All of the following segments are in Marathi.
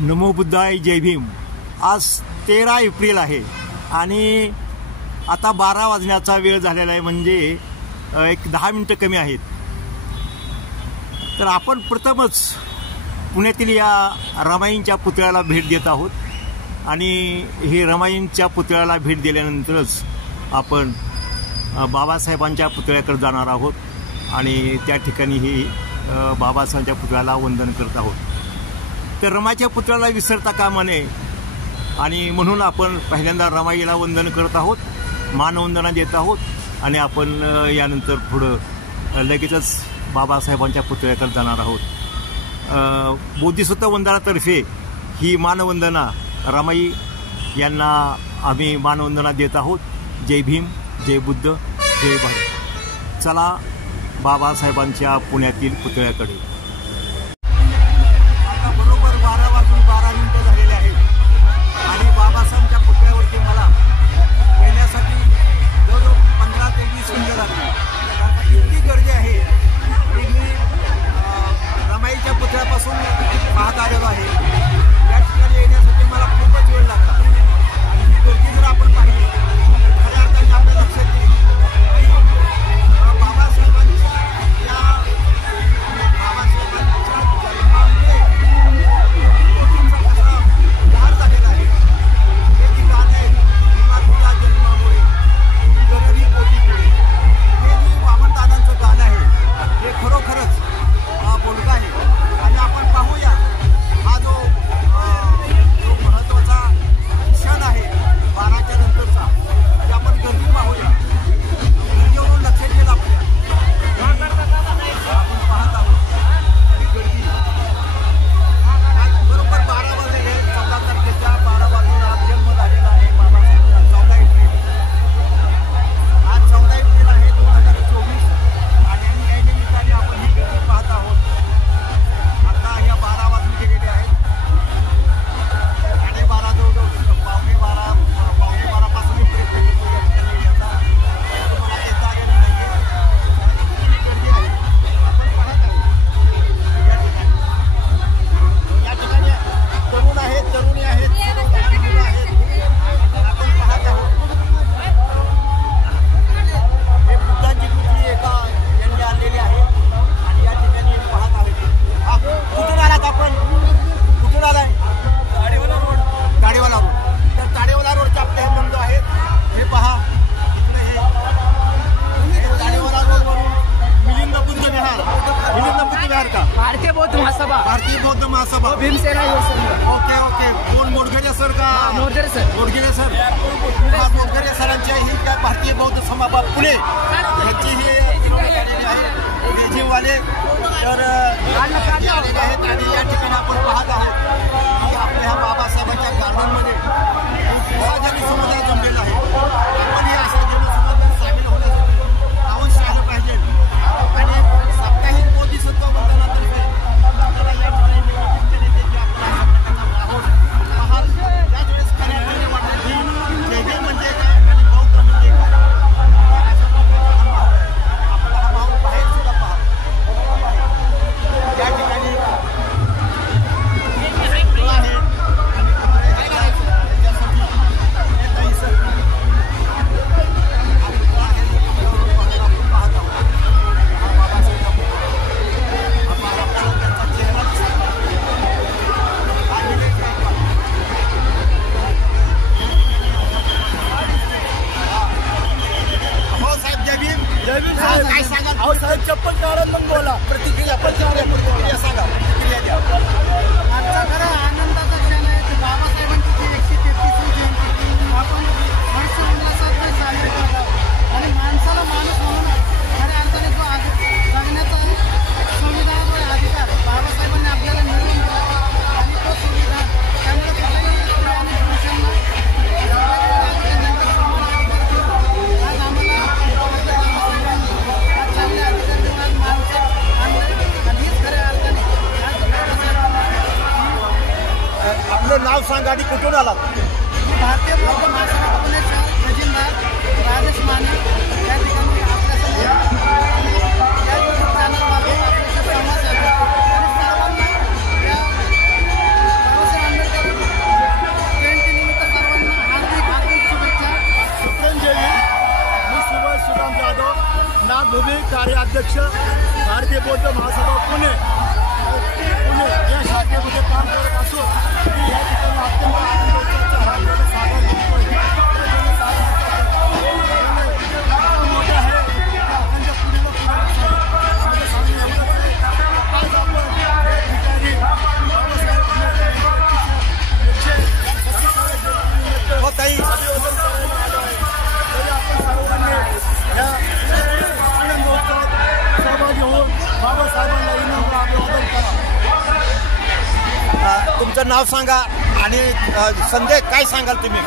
नमो बुद्धाय, जय भीम। आज 13 एप्रिल आहे आणि आता 12 वाजण्याचा वेळ झालेला आहे, म्हणजे एक 10 मिनिटं कमी आहेत। तर आपण प्रथमच पुण्यातील या रमाईंच्या पुतळ्याला भेट देत आहोत आणि हे रमाईंच्या पुतळ्याला भेट दिल्यानंतरच आपण बाबासाहेबांच्या पुतळ्याकडे जाणार आहोत आणि त्या ठिकाणी ही बाबासाहेबांच्या पुतळ्याला वंदन करत आहोत। तर रमाईच्या पुतळ्याला विसरता कामा नये आणि म्हणून आपण पहिल्यांदा रमाईला वंदन करत आहोत, मानवंदना देत आहोत आणि आपण यानंतर पुढं लगेचच बाबासाहेबांच्या पुतळ्याकडे जाणार आहोत। बोधिसत्व वंदनातर्फे ही मानवंदना रमाई यांना आम्ही मानवंदना देत आहोत। जय भीम, जय बुद्ध, जय भारत। चला बाबासाहेबांच्या पुण्यातील पुतळ्याकडे। आता बरोबर 12 वाजून 12 मिनिटं झालेले आहेत आणि बाबासाहेबांच्या पुतळ्यावरती मला येण्यासाठी जवळजवळ 15 ते 20 मिनिटं लागली, कारण इतकी गर्दी आहे की मी रमाईच्या पुतळ्यापासून पाहत आलेलो आहे। या ठिकाणी येण्यासाठी मला खूपच वेळ लागला आणि ही गर्दी जर आपण पाहिली खऱ्या अर्थाने आपल्या लक्षात येईल भारतीय बौद्ध महासभा भीमसेना ओके ओके कोण मोडघरे सर का? मोडघरे सर मोडघरे सरांची ही काय भारतीय बौद्ध सभा पुणे यांची ही वाले तर आलेले आहेत आणि या ठिकाणी आपण पाहत आहोत की आपल्या ह्या बाबासाहेबांच्या गार्डनमध्ये सार्वजनिक समुदाय जमलेला आहे। आपण या सार्वजनिक समुदायात सामील होण्यासाठी अवश्य आलं पाहिजे आणि साप्ताहिक बोधिसत्व वंदनातर्फे चप्पल काढून मग बोला। प्रतिक्रिया सांगा, प्रतिक्रिया द्या। आजचा खरा आनंदाचा क्षण आहे की बाबासाहेबांची 133वी जयंती आपण वर्ष उल्हासात साजरी करतो आणि माणसाला माणूस म्हणून खऱ्या अर्थाने जो जगण्याचा संविधान जो अधिकार बाबासाहेबांनी आपल्याला मिळवून दिला आणि तो संविधान त्यामुळे आपलं नाव सांगा आणि कुठून आलात? भारतीय बौद्ध महासभा पुण्याचा खजिनदार राजेश माने या ठिकाणी आपल्यासमोर या यूट्यूब चॅनलमार्फत आपल्याशी संवाद साधला आणि सर्वांना या मोदी कार्याध्यक्ष भारतीय बौद्ध महासभा पुणे या शाखेमध्ये काम करत असून या ठिकाणी अत्यंत आनंदाचा हा जनसागर निघतोय. मोठा आहे अखंड पुढील आज आपण या ठिकाणी ताई सहभागी होऊन बाबासाहेबांना विनम्र अभिवादन करा. तुमचं नाव सांगा आणि संदेश काय सांगाल तुम्ही?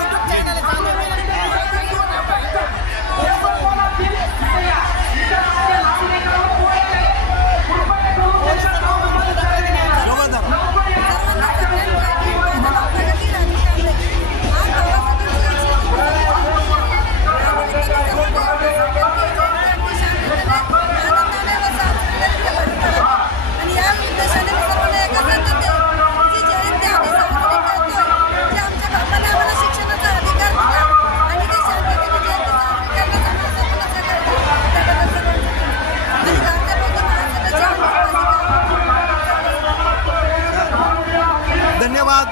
धन्यवाद.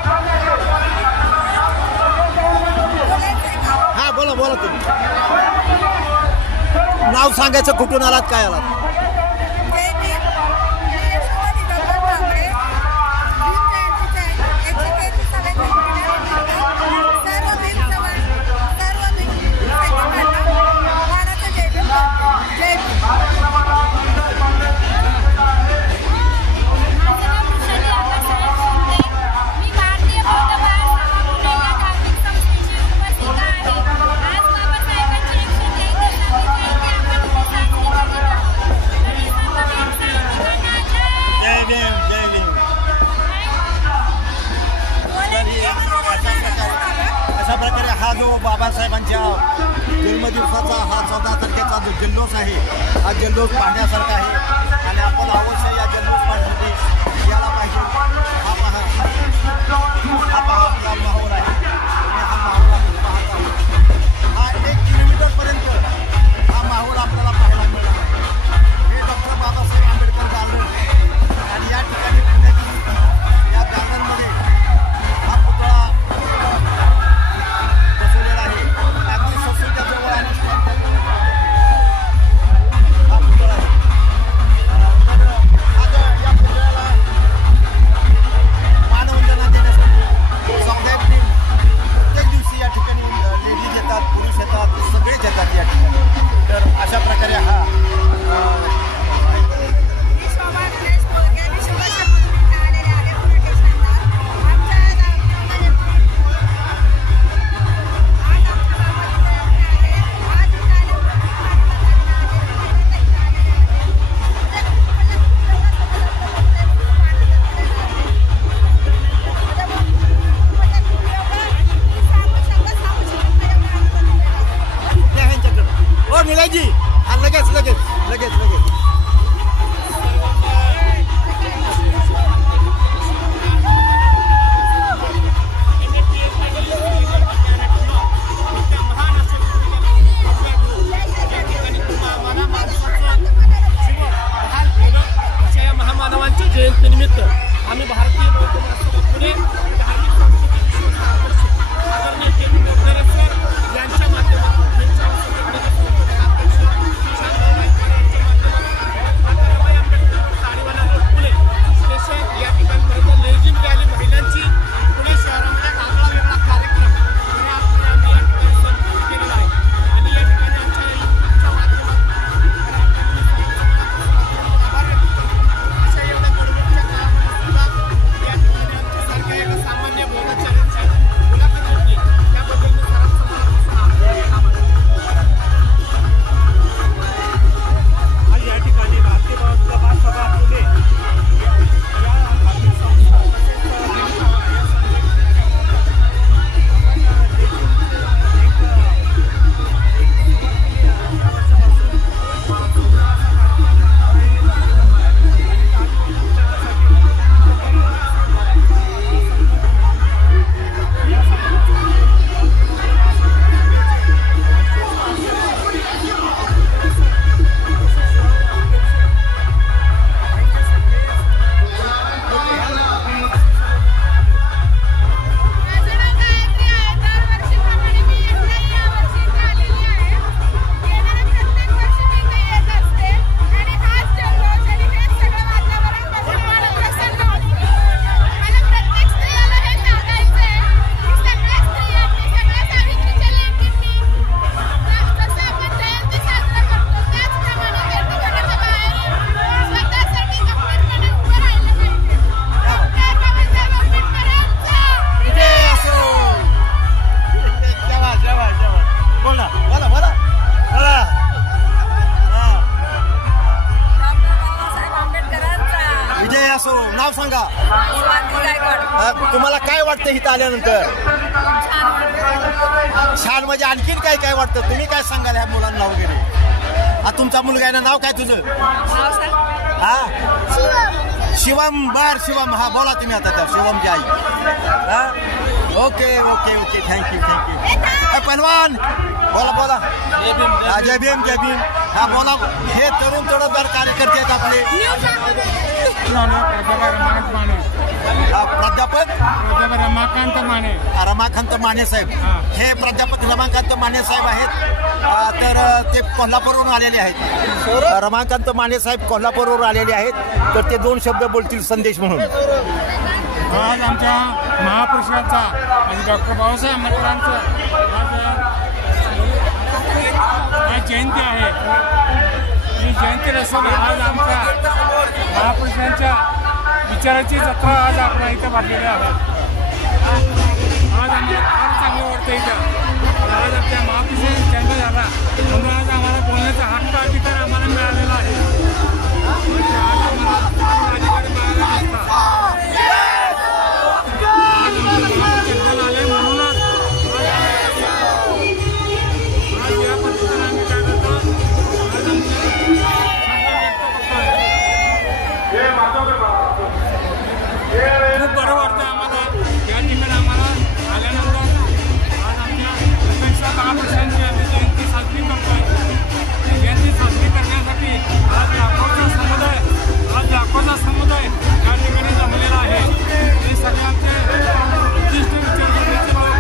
हा बोला बोला तुम्ही. नाव सांगायचं, कुठून आलात, काय आलात? अशा प्रकारे हा जो बाबासाहेबांच्या जन्मदिवसाचा हा 14 तारखेचा जो जल्लोष आहे हा जल्लोष पाहण्यासारखा आहे आणि आपण अवश्य या जल्लोष पाहण्यासाठी यायला पाहिजे. हा पहा आपला माहोल आहे आणि हा माहोल आपण पाहत आहोत. हा 1 किलोमीटरपर्यंत हा माहोल आपल्याला पाहायला मिळाला. हे डॉक्टर बाबासाहेब आंबेडकर गार्डन आणि या ठिकाणी या गार्डनमध्ये हा पुतळा बसवलेला आहे. अगदी सोसायटीच्या जवळ आणि हा पुतळा आहे. आता या पुतळ्याला मानवंदना देण्यासाठी सामुदायिक दिन प्रत्येक दिवशी या ठिकाणी लेडीज येतात, पुरुष येतात, सगळेच येतात या ठिकाणी. तर अशा प्रकारे हा निलाजी हा लगेच लगेच लगेच लगेच महामानवांच्या जयंतीनिमित्त आम्ही भारतीय बौद्ध महासभा पुणे धार्मिक सांस्कृतिक यांच्या माध्यमातून तुम्हाला काय वाटतं इथं आल्यानंतर? छान म्हणजे आणखीन काय काय वाटतं? तुम्ही काय सांगाल ह्या मुलांना वगैरे? तुमचा मुलगा आहे ना, नाव काय तुझं? हा शिवम. बर शिवम, हा बोला तुम्ही आता त्या शिवमची आई. हा okay okay okay, thank you thank you. पहलवान बोला बोला. जय भीम जय भीम. हा बोला. हे तरुण तडफदार कार्यकर्ते आहेत आपले. प्राध्यापक रमाकांत माने. रमाकांत माने साहेब हे प्राध्यापक रमाकांत माने साहेब आहेत. तर ते कोल्हापूरवरून आलेले आहेत. रमाकांत माने साहेब कोल्हापूरवरून आलेले आहेत. तर ते 2 शब्द बोलतील संदेश म्हणून. आज आमच्या महापुरुषांचा आणि डॉक्टर बाबासाहेब आंबेडकरांचं आज जयंती आहे. ही जयंती नसून आज आमच्या महापुरुषांच्या विचाराची जत्रा आज आपण इथं बांधलेली आहे. आज आम्हाला फार चांगलं वाटतं इथं. आज आमच्या महापुरुषांचा जन्म झाला म्हणून आज आम्हाला बोलण्याचा हक्क अधिकार आम्हाला मिळालेला आहे. आज आम्हाला अधिकार मिळाला नसता. आज आमचे जन्माला आले म्हणूनच आज या पद्धतीने आम्ही काय करतो, आज खूप बरं वाटतं आम्हाला. या ठिकाणी आम्हाला आल्यानंतर आज आमच्या अपेक्षा महापुरुषांची आम्ही जयंती साजरी करतोय. जयंती साजरी करण्यासाठी आज लाखोचा समुदाय या ठिकाणी जमलेला आहे. हे सगळ्यांचे उद्दिष्ट विचार करण्याचे लोक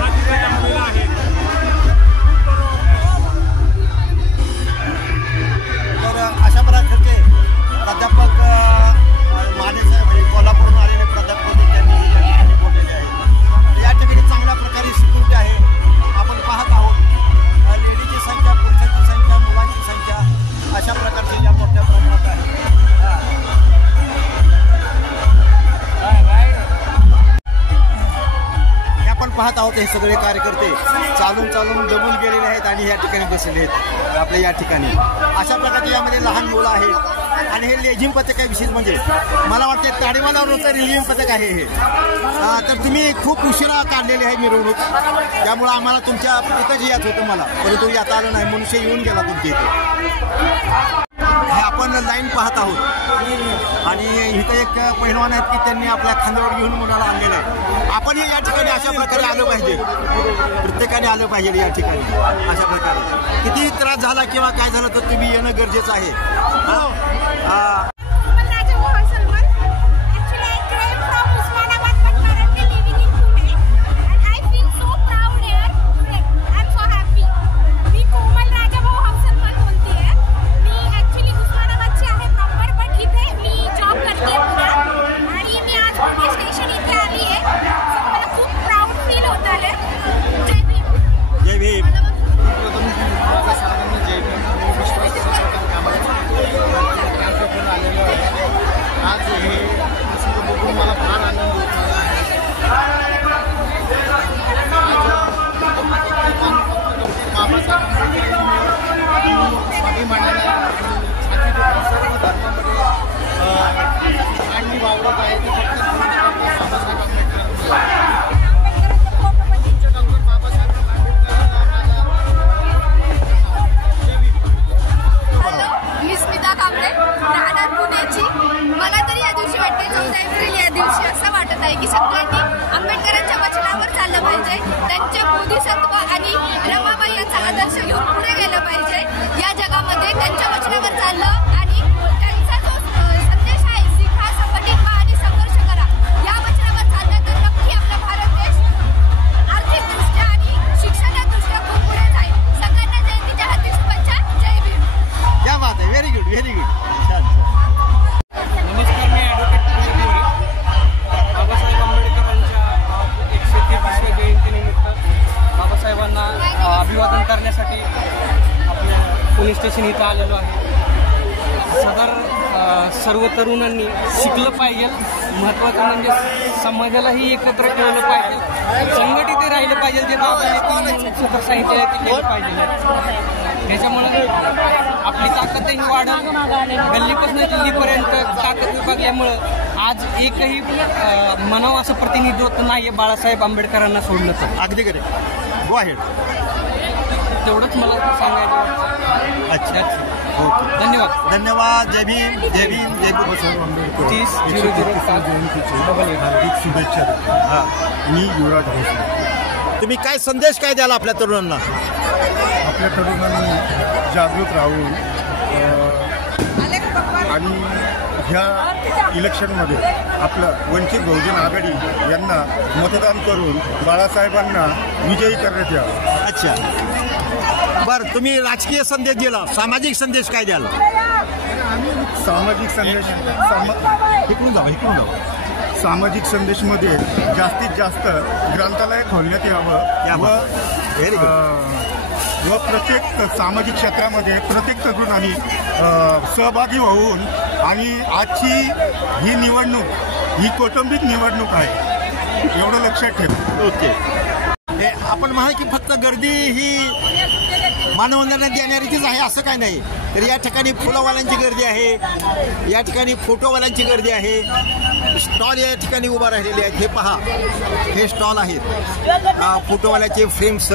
आज इथे जमलेले आहेत. खूप बरं वाटतं. तर अशा प्रकारचे प्राध्यापक मानेसाहेब हे कोल्हापूरहून आलेले प्राध्यापक त्यांनी या ठिकाणी बोललेले आहेत. या ठिकाणी चांगल्या प्रकारे सिक्युरिटी आहे. आपण पाहत आहोत लेडीची संख्या, पुरुषांची संख्या, मुलांची संख्या अशा प्रकारची या मोठ्या प्रमाणात आहे. हे आपण पाहत आहोत. हे सगळे कार्यकर्ते चालून दबून गेलेले आहेत आणि या ठिकाणी बसलेले आहेत आपल्या या ठिकाणी. अशा प्रकारचे यामध्ये लहान मुलं आहेत. आणि हे लेझिम पथक आहे. विशेष म्हणजे मला वाटतं ताडीवालावरचं लेझिम पथक आहे हे. तर तुम्ही खूप उशिरा काढलेली आहे मिरवणूक. त्यामुळं आम्हाला तुमच्या इथंच यायचं होतं मला, परंतु आता आलं नाही. मनुष्य येऊन गेला तुमच्या इथे. हे आपण लाईन पाहत आहोत आणि इथं एक पहिलवान आहेत की त्यांनी आपल्या खांद्यावर घेऊन मुलाला आणलेलं आहे. आपण या ठिकाणी अशा प्रकारे आलं पाहिजे. प्रत्येकाने आलं पाहिजे या ठिकाणी अशा प्रकारे. किती त्रास झाला किंवा काय झालं तर तुम्ही येणं गरजेचं आहे. स्टेशन इथं आलेलो आहे. सदर सर्व तरुणांनी शिकलं पाहिजे. महत्त्वाचं म्हणजे समाजालाही एकत्र ठेवलं पाहिजे. संघटित राहिलं पाहिजे. जे बाबांनी सदर साहित्य आहे ते केलं पाहिजे. त्याच्यामुळे आपली ताकद ताकदही वाढेल. गल्लीपासून दिल्लीपर्यंत ताकद विभागल्यामुळं आज एकही म्हणावं असं प्रतिनिधित्व नाही बाळासाहेब आंबेडकरांना सोडलं तर. अगदी खरे. Go ahead. तेवढंच मला सांगायचं. अच्छा. ओके. धन्यवाद. धन्यवाद. जय भीम. जय भीम. जय बाबासाहेब आंबेडकर. 30/005 जयंतीची हार्दिक शुभेच्छा देतो. हां. मी युवराज भोसले. तुम्ही काय संदेश काय द्याल आपल्या तरुणांना? आपल्या तरुणांनी जागृत राहून आणि ह्या इलेक्शनमध्ये आपलं वंचित बहुजन आघाडी यांना मतदान करून बाळासाहेबांना विजयी करण्यात यावं. अच्छा. बरं, तुम्ही राजकीय संदेश दिला, सामाजिक संदेश काय द्याल? सामाजिक संदेश इकडून जाऊ. सामाजिक संदेशमध्ये जास्तीत जास्त ग्रंथालय खोलण्यात यावं व प्रत्येक सामाजिक क्षेत्रामध्ये प्रत्येक तरुणांनी सहभागी होऊन आणि आजची ही निवडणूक ही कौटुंबिक निवडणूक आहे एवढं लक्षात ठेवा. ओके. हे आपण म्हणा की फक्त गर्दी ही मानवंदना देणारीचीच आहे असं काय नाही. तर या ठिकाणी फुलवाल्यांची गर्दी आहे, या ठिकाणी फोटोवाल्यांची गर्दी आहे, स्टॉल या ठिकाणी उभा राहिलेले आहेत. हे पहा, हे स्टॉल आहेत फोटोवाल्याचे फ्रेम्स.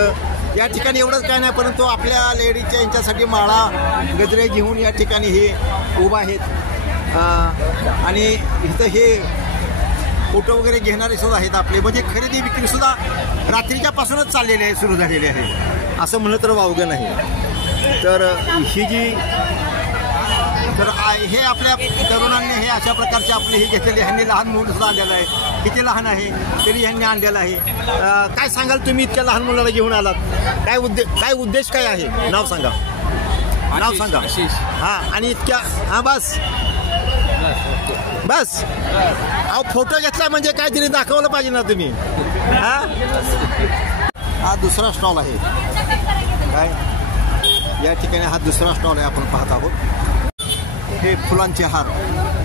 या ठिकाणी एवढंच काय नाही, परंतु आपल्या लेडीजच्या यांच्यासाठी माळा गजरे घेऊन या ठिकाणी हे उभा आहेत. आणि इथं हे फोटो वगैरे घेणारे सुद्धा आहेत आपले. म्हणजे खरेदी विक्री सुद्धा रात्रीच्या पासूनच चाललेली आहे, सुरू झालेली आहे असं म्हणलं तर वावगं नाही. तर ही जी हे आपल्या तरुणांनी हे अशा प्रकारचे आपले हे घेतलेले, ह्यांनी लहान मुलं सुद्धा आणलेलं आहे. किती लहान आहे तरी ह्यांनी आणलेलं आहे. काय सांगाल तुम्ही इतक्या लहान मुलाला घेऊन आलात? काय उद्देश काय आहे? नाव सांगा. हां. आणि इतक्या हां बस अहो फोटो घेतला म्हणजे काहीतरी दाखवलं पाहिजे ना तुम्ही. हा दुसरा स्टॉल आहे काय या ठिकाणी. हा दुसरा स्टॉल आहे आपण पाहत आहोत. हे फुलांचे हार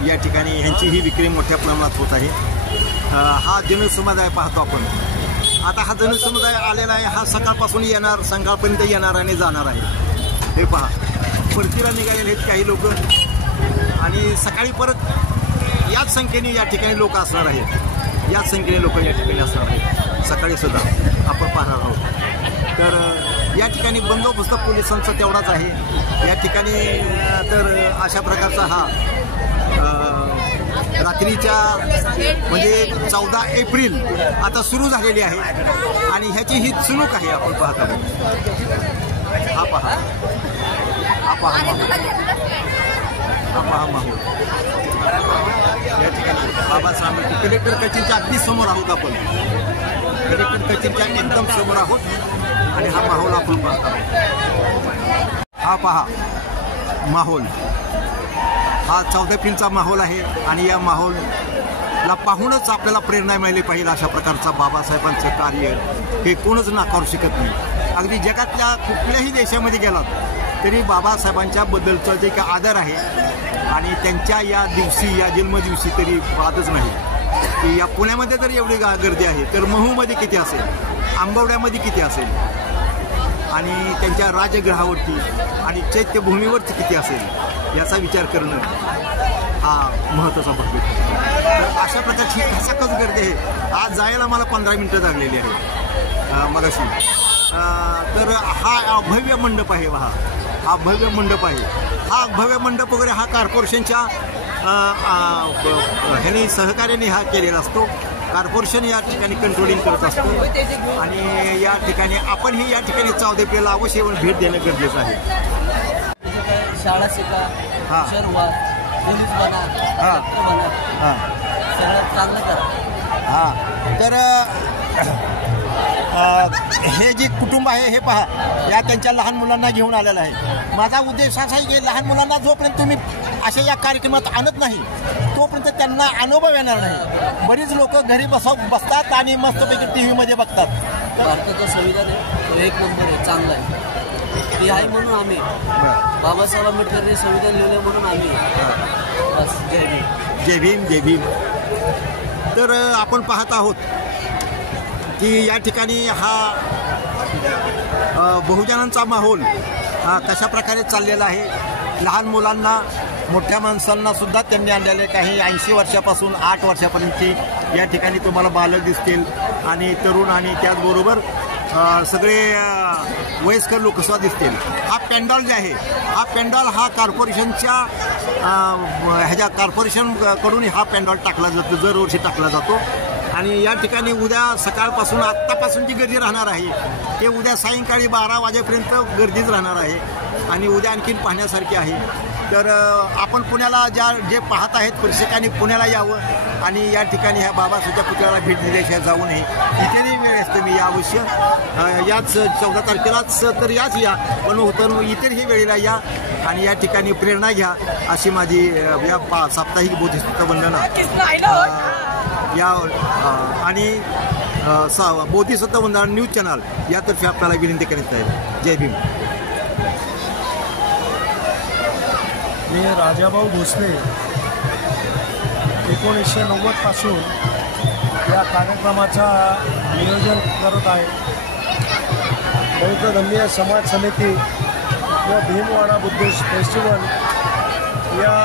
या ठिकाणी ह्यांची ही विक्री मोठ्या प्रमाणात होत आहे. हा जनसमुदाय पाहतो आपण. आता हा जनसमुदाय आलेला आहे. हा सकाळपासून येणार, संध्याकाळपर्यंत येणार आणि जाणार आहे. हे पहा, परतीला निघालेले आहेत काही लोक आणि सकाळी परत याच संख्येने या ठिकाणी लोक असणार आहेत. याच संख्येने लोक या ठिकाणी असणार आहेत सकाळी सुद्धा आपण पाहणार आहोत. तर या ठिकाणी बंदोबस्त पोलिसांचा तेवढाच आहे या ठिकाणी. तर अशा प्रकारचा हा रात्रीच्या म्हणजे 14 एप्रिल आता सुरू झालेली आहे आणि ह्याची ही चुणूक आहे आपण पाहत आहोत. हा पहा माहोल या ठिकाणी. बाबासाहेब आंबेडकर कलेक्टर कचेरीच्या अगदी समोर आहोत आपण. कलेक्टर कचेरीच्या एकदम समोर आहोत आणि हा माहोल आपण पाहत आहोत. हा पहा माहोल, हा 14 एप्रिलचा माहोल आहे आणि या माहोलला पाहूनच आपल्याला प्रेरणा मिळाली पाहिजे. अशा प्रकारचा बाबासाहेबांचं कार्य हे कोणच नाकारू शकत नाही. अगदी जगातल्या कुठल्याही देशामध्ये गेलात तरी बाबासाहेबांच्या बद्दलचा जे काही आदर आहे आणि त्यांच्या या दिवशी, या जन्मदिवशी तरी वादच नाही. की या पुण्यामध्ये जर एवढी गर्दी आहे तर महूमध्ये किती असेल, आंबवड्यामध्ये किती असेल आणि त्यांच्या राजगृहावरती आणि चैत्यभूमीवरती किती असेल याचा विचार करणं हा महत्त्वाचा भाग आहे. तर अशा प्रकारची खचाखच गर्दी आहे. आज जायला मला 15 मिनटं लागलेली आहे मगाशी. तर हा भव्य मंडप आहे. हा भव्य मंडप आहे. हा भव्य मंडप वगैरे हा कॉर्पोरेशनच्या ह्यांनी सहकार्याने हा केलेला असतो. कॉर्पोरेशन या ठिकाणी कंट्रोलिंग करत असतो आणि या ठिकाणी आपणही या ठिकाणी 14 एप्रिलला अवश्य येऊन भेट देणं गरजेचं आहे. शाळा शिका, हुशार व्हा, पोलीस बना, सगळं चांगलं करा. हां. तर हे जे कुटुंब आहे हे पहा, या त्यांच्या लहान मुलांना घेऊन आलेलं आहे. माझा उद्देश असा आहे की लहान मुलांना जोपर्यंत तुम्ही अशा या कार्यक्रमात आणत नाही तोपर्यंत त्यांना अनुभव येणार नाही. बरीच लोक घरी बसतात आणि मस्तपैकी TV मध्ये बघतात. भारताचं संविधान आहे एक नंबर आहे, चांगलं आहे. ते आहे म्हणून आम्ही बाबासाहेब आंबेडकरने संविधान लिहिलं म्हणून आम्ही बस. जय भीम. जय भीम. जय भीम. तर आपण पाहत आहोत की या ठिकाणी हा बहुजनांचा माहोल कशा प्रकारे चाललेला आहे लहान मुलांना, मोठ्या माणसांना सुद्धा त्यांनी आणलेले. काही 80 वर्षापासून 8 वर्षापर्यंतचे या ठिकाणी तुम्हाला बालक दिसतील आणि तरुण आणि त्याचबरोबर सगळे वयस्कर लोकसुद्धा दिसतील. हा पेंडॉल जे आहे, हा पेंडॉल हा कॉर्पोरेशनच्या कॉर्पोरेशनकडून हा पेंडॉल टाकला जातो, दरवर्षी टाकला जातो. आणि या ठिकाणी उद्या सकाळपासून आत्तापासून जी गर्दी राहणार आहे ते उद्या सायंकाळी 12 वाजेपर्यंत गर्दीच राहणार आहे. आणि उद्या आणखीन पाहण्यासारखी आहे. तर आपण पुण्याला जे पाहत आहेत प्रेक्षकांनी पुण्याला यावं आणि या ठिकाणी ह्या बाबासाहेबच्या पुतळ्याला भेट दिल्याशिवाय जाऊ नये. इतरही वेळ असते मी या अवश्य याच 14 तारखेलाच तर याच या, पण होतं इतरही वेळेला या आणि या ठिकाणी प्रेरणा घ्या अशी माझी या साप्ताहिक बोधिसत्व वंदना या आणि बोधिसत्व वंदना न्यूज चॅनल यातर्फे आपल्याला विनंती करण्यात आहे. जय भीम. मी राजाभाऊ भोसले 1990 पासून या कार्यक्रमाचा नियोजन करत आहे. बौद्ध धर्मीय समाज समिती व भीमवाडा बुद्धिस्ट फेस्टिवल या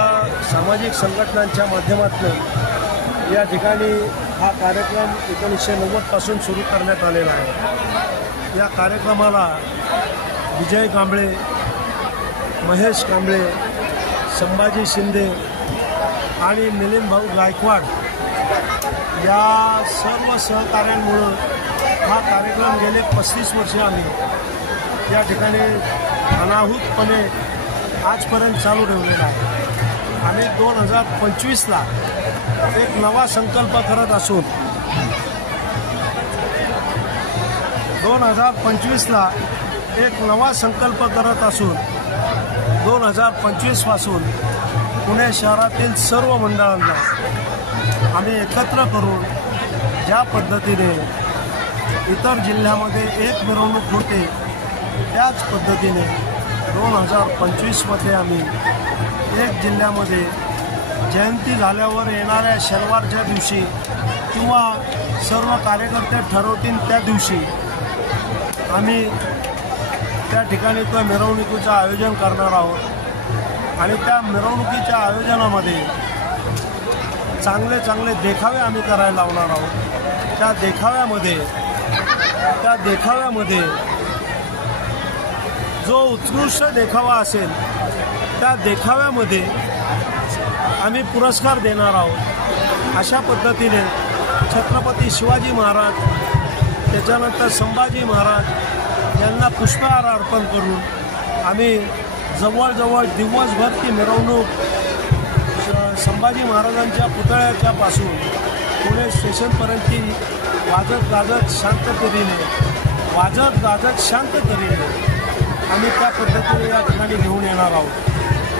सामाजिक संघटनांच्या माध्यमातून या ठिकाणी हा कार्यक्रम 1990 पासून सुरू करण्यात आलेला आहे. या कार्यक्रमाला विजय कांबळे, महेश कांबळे, संभाजी शिंदे आणि मिलिंद भाऊ गायकवाड या सर्व सहकार्यांमुळं हा कार्यक्रम गेले 35 वर्ष आम्ही या ठिकाणी अनाहूतपणे आजपर्यंत चालू ठेवलेला आहे. आम्ही 2025ला एक नवा संकल्प करत असून 2025ला एक नवा संकल्प करत असून 2025 पासून पुणे शहरातील सर्व मंडळांना आम्ही एकत्र करून ज्या पद्धतीने इतर जिल्ह्यामध्ये एक मिरवणूक होते त्याच पद्धतीने 2025मध्ये आम्ही एक जिल्ह्यामध्ये जयंती झाल्यावर येणाऱ्या शनिवारच्या दिवशी किंवा सर्व कार्यकर्ते ठरवतील त्या दिवशी आम्ही त्या ठिकाणी त्या मिरवणुकीचं आयोजन करणार आहोत. आणि त्या मिरवणुकीच्या आयोजनामध्ये चांगले चांगले देखावे आम्ही करायला लावणार आहोत. त्या देखाव्यामध्ये जो उत्कृष्ट देखावा असेल त्या देखाव्यामध्ये आम्ही पुरस्कार देणार आहोत. अशा पद्धतीने छत्रपती शिवाजी महाराज, त्याच्यानंतर संभाजी महाराज यांना पुष्पहार अर्पण करून आम्ही जवळजवळ दिवसभर ती मिरवणूक संभाजी महाराजांच्या पुतळ्याच्या पासून पुणे स्टेशनपर्यंत वाजत गाजत शांततेने आम्ही त्या पद्धतीने या ठिकाणी घेऊन येणार आहोत.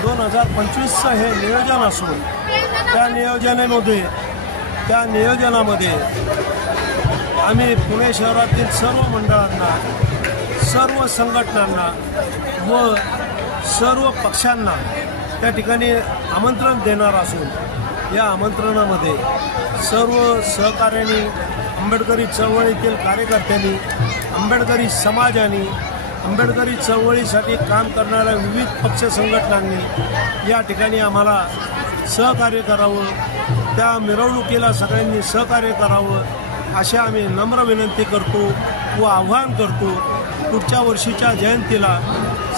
2025चं हे नियोजन असून त्या नियोजनामध्ये आम्ही पुणे शहरातील सर्व मंडळांना, सर्व संघटनांना व सर्व पक्षांना त्या ठिकाणी आमंत्रण देणार असून या आमंत्रणामध्ये सर्व सहकार्यांनी, आंबेडकरी चळवळीतील कार्यकर्त्यांनी, आंबेडकरी समाजाने, आंबेडकरी चळवळीसाठी काम करणाऱ्या विविध पक्ष संघटनांनी या ठिकाणी आम्हाला सहकार्य करावं, त्या मिरवणुकीला सगळ्यांनी सहकार्य करावं अशी आम्ही नम्र विनंती करतो व आवाहन करतो. पुढच्या वर्षीच्या जयंतीला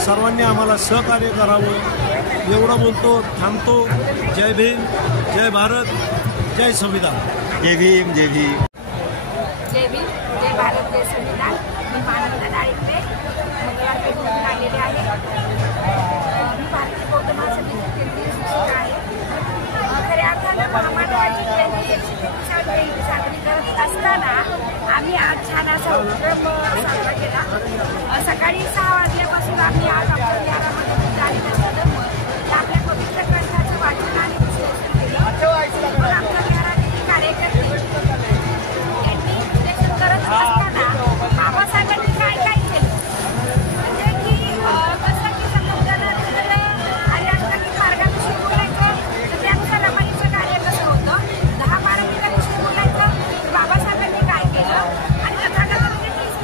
सर्वांनी आम्हाला सहकार्य करावं एवढं बोलतो. थांबतो. जय भीम, जय भारत, जय संविधान. जय भीम, जय भीम. जय भीम, जय भारत, जय संविधान. मी मानवता डाळिंबे मंगळवार पेठून आलेले आहे. मी भारतीय बौद्ध महासभेची केंद्रीय शिक्षिका आहे. खऱ्या अर्थानं महामानवाची जयंती 133वी जयंती साजरी करत असताना आम्ही आज छान असा उपक्रम साजरा केला. सकाळी 6 वाजल्यापासून आम्ही आज आमच्या विहारामध्ये धर्म आपल्या पवित्र ग्रंथाचं वाचन आणि विश्लेषण केलं. मग आमच्या विहारातील कार्यकर्ते यांनी विश्लेषण करत असताना बाबासाहेबांनी काय काय केलं, म्हणजे की कसं की समजायला आणि अष्टांगिक मार्गाविषयी बोलायचं तर त्यानुसार रमाईचं कार्य कसं होतं, 10 मार्गिकांविषयी बोलायचं तर बाबासाहेबांनी काय केलं आणि तथागतांनी 20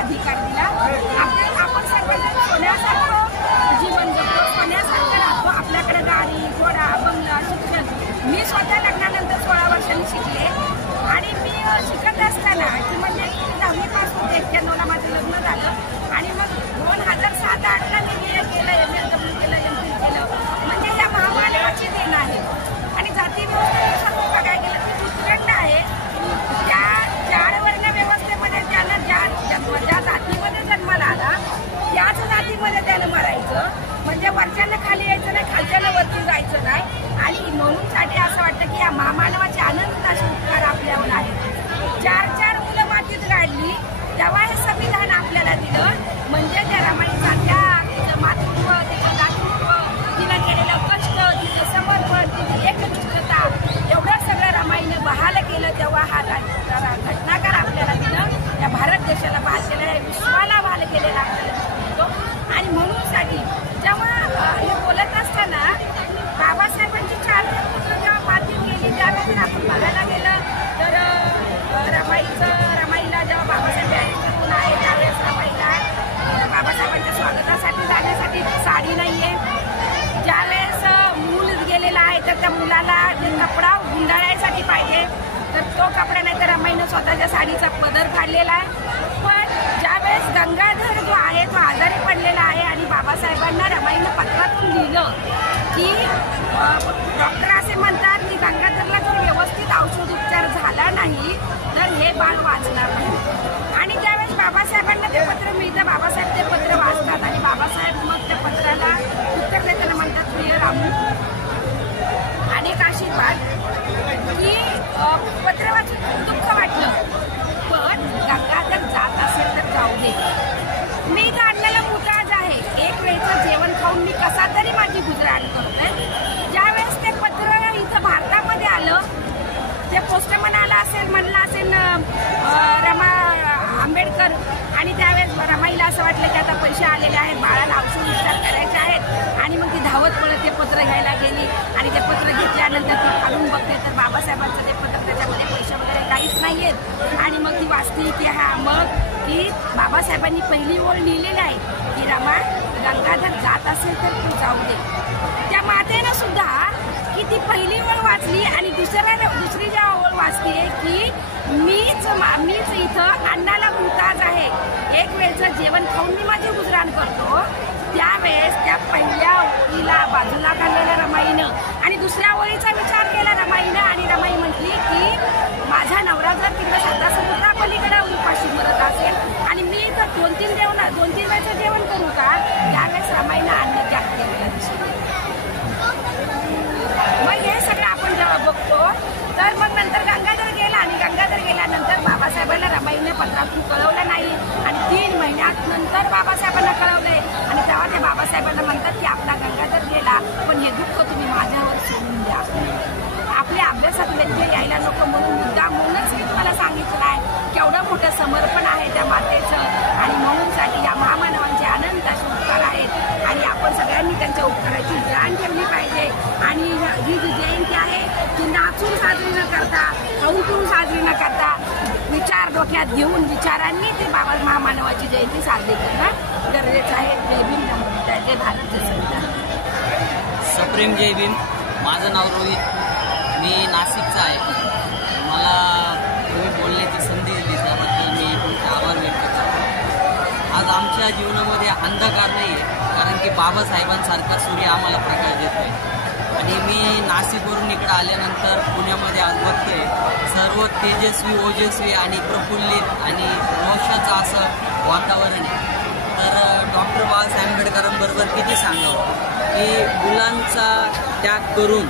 अधिकार दिला. आपण सर्वजण सोन्यासारखं जीवन जगतो, सोन्यासारखं राहतो. आपल्याकडे गाडी, घोडा, बंगला, शिक्षण. मी स्वतः लग्नानंतर 16 वर्षांनी शिकले आणि मी शिकत असताना की म्हणजे 10वीपासून 91ला माझं लग्न झालं आणि मग 2007-08ला मी BA केलं, MSW केलं, MPhil केलं. म्हणजे या महामानवाची देण आहे. आणि जाती व्यवस्थेनुसार बघायला गेलं की उत्कंठ आहे. त्या 4 वर्ण व्यवस्थेमध्ये त्यानं ज्या जातीमध्ये जन्माला आला त्याच जातीमध्ये त्यानं मरायचं. म्हणजे वरच्यानं खाली यायचं नाही, खालच्यानं वरती जायचं नाही. आणि म्हणूनसाठी असं वाटतं की या महामानवाचे अनंत असे उपकार आपल्यावर आहेत. 4 मुलं मातीत गाडली तेव्हा हे संविधान आपल्याला दिलं. म्हणजे त्या रमाईचा त्याग, तिचं मातृत्व, तिचं दातृत्व, तिनं केलेलं कष्ट, तिचं समर्पण, तिची एकनिष्ठता एवढं सगळं रमाईनं बहाल केलं. तेव्हा हा घटनाकार आपल्याला दिलं. या भारत देशाला बहाल केलेला, विश्वाला बहाल केलेला आपल्याला दिसतो. आणि म्हणूनसाठी जेव्हा हे बोलत असताना बाबासाहेबांची 4 पुत्र जेव्हा मातीत गेली त्यावेळेस आपण बघायला गेलं तर रमाईला जेव्हा बाबासाहेब बॅरिस्टर आहे त्यावेळेस रमाईला बाबासाहेबांच्या स्वागतासाठी जाण्यासाठी साडी नाहीये. ज्यावेळेस मूल गेलेला आहे तर त्या मुलाला कपडा गुंडाळायसाठी पाहिजे तर तो कपडा नाही तर रमाईनं स्वतःच्या साडीचा पदर काढलेला आहे. पण ज्यावेळेस गंगाधर जो आहे तो आजारी पडलेला आहे आणि बाबासाहेबांना रमाईनं पत्रातून लिहिलं की डॉक्टर असे म्हणतात की गंगाधरला जर व्यवस्थित औषधोपचार झाला नाही तर हे बाळ वाचणार नाही. आणि त्यावेळेस बाबासाहेबांना ते पत्र मिळतं. बाबासाहेब ते पत्र वाचतात आणि बाबासाहेब मग त्या पत्राला उत्तर देताना म्हणतात प्रिय रामू अनेक आशीर्वाद की पत्र वाचून दुःख वाटलं पण गंगाधर जात असेल तर जाऊ दे. मी इथं आणलेला मुताज आहे. एक वेळचं जेवण खाऊन मी कसा तरी माझी गुजराण करतोय. ज्यावेळेस ते पत्र इथं भारतामध्ये आलं ते पोस्टमन आला असेल म्हणलं असेल रमा आंबेडकर आणि त्यावेळेस रमाईला असं वाटलं की आता पैसे आलेले आहेत, बाळाला औषधोपचार करायचे आहेत आणि मग ती धावत पडत ते पत्र घ्यायला गेली आणि ते पत्र घेतल्यानंतर ती फाडून बघते तर बाबासाहेबांचं ते पत्र त्याच्यामध्ये पैसे वगैरे काहीच नाही आहेत. आणि मग ती वाचते की मग की बाबासाहेबांनी पहिली ओळ लिहिलेली आहे की रमा गंगाधर जात असेल तर तू जाऊ दे. त्या मातेनं सुद्धा की ती पहिली ओळ वाचली आणि दुसरी ज्या ओळ वाचते की मीच इथं अन्नाला मुहताज आहे. एक वेळचं जेवण खाऊन मी माझी गुजराण करतो. त्यावेळेस त्या पहिल्या ओळीला बाजूला काढलेल्या रमाईनं आणि दुसऱ्या ओळीचा विचार केला रमाईनं आणि रमाई म्हटली की माझा नवरा जर तिकडे सध्या समुद्रापलीकडे उपाशी मरत असेल आणि मी इथं 2-3 वेळचं जेवण करू का. त्यावेळेस रमाईनं अन्न त्याग केलेला दिसतो. मग हे सगळं आपण जेव्हा बघतो तर मग नंतर गंगाधर गेला आणि गंगाधर गेल्यानंतर बाबासाहेबांना रमाईने पत्रातून कळवलं नाही आणि 3 महिन्यात नंतर बाबासाहेबांना कळवलंय आणि तेव्हा ते बाबासाहेबांना म्हणतात की आपला गंगाधर गेला पण हे दुःख तुम्ही माझ्यावर सोडून द्या. आपल्या अभ्यासात व्यत्यय यायला नको म्हणून मुद्दा म्हणूनच मी तुम्हाला सांगितलं आहे केवढं मोठं समर्पण आहे त्या मातेचं. आणि म्हणूनसाठी या महामानवांचे अनंत असे उपकार आहेत आणि आपण सगळ्यांनी त्यांच्या उपकाराची जाण ठेवली पाहिजे. आणि ही जी जयंती आहे ती नाचून साजरी न करता खाऊन पिऊन साजरी न करता विचार डोक्यात घेऊन विचारांनी ती बाबा महामानवाची जयंती साजरी करणं गरजेचं आहे. जय भीम, जय भारत, जय संविधान. सप्रेम जय भीम. माझं नाव रोहित, मी नाशिकचा आहे. मला तुम्ही बोलण्याची संधी दिली त्याबद्दल मी तुमचे आभार व्यक्त करतो. आज आमच्या जीवनामध्ये अंधकार नाही आहे कारण की बाबासाहेबांसारखा सूर्य आम्हाला प्रकाश देतोय. आणि मी नाशिकवरून इकडे आल्यानंतर पुण्यामध्ये आज बघतोय सर्व तेजस्वी, ओजस्वी आणि प्रफुल्लित आणि रोषाचं असं वातावरण आहे. तर डॉक्टर बाबासाहेब आंबेडकरांबरोबर किती सांगावं की मुलांचा त्याग करून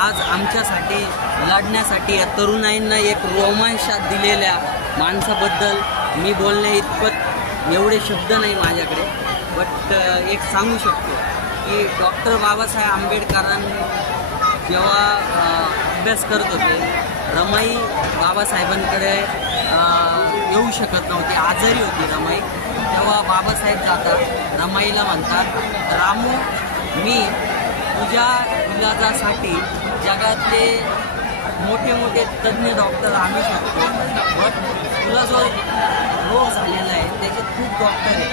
आज आमच्यासाठी लढण्यासाठी या तरुणाईंना एक रोमांचात दिलेल्या माणसाबद्दल मी बोलणे इतपत एवढे शब्द नाही माझ्याकडे. बट एक सांगू शकतो की डॉक्टर बाबासाहेब आंबेडकरांनी जेव्हा अभ्यास करत होते रमाई बाबासाहेबांकडे येऊ शकत नव्हती, आजारी होती रमाई. तेव्हा बाबासाहेब जातात रमाईला म्हणतात रामू मी तुझ्या इलाजासाठी जगातले मोठे मोठे तज्ज्ञ डॉक्टर आणू शकतो, बट तुला जो रोग झालेला आहे त्याचे खूप डॉक्टर आहे,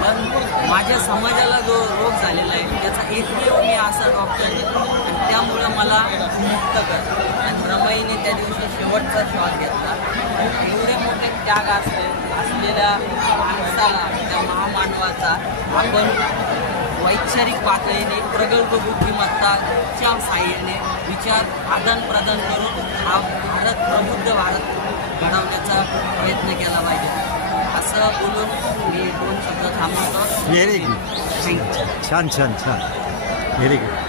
पण माझ्या समाजाला जो रोग झालेला आहे त्याचा एकमेव मी असा डॉक्टर आहे आणि त्यामुळं मला मुक्त कर. आणि रमाईने त्या दिवशी शेवटचा श्वास घेतला. एवढे मोठे त्याग असलेल्या माणसाला, त्या महामानवाचा आपण वैचारिक पातळीने प्रगल्भ बुद्धिमत्ताच्या साहाय्याने विचार आदान प्रदान करून हा भारत, प्रबुद्ध भारत घडवण्याचा प्रयत्न केला पाहिजे. असं बोलून मी 2 शब्द थांबवतो. Very good. थँक्यू. छान छान छान. Very good.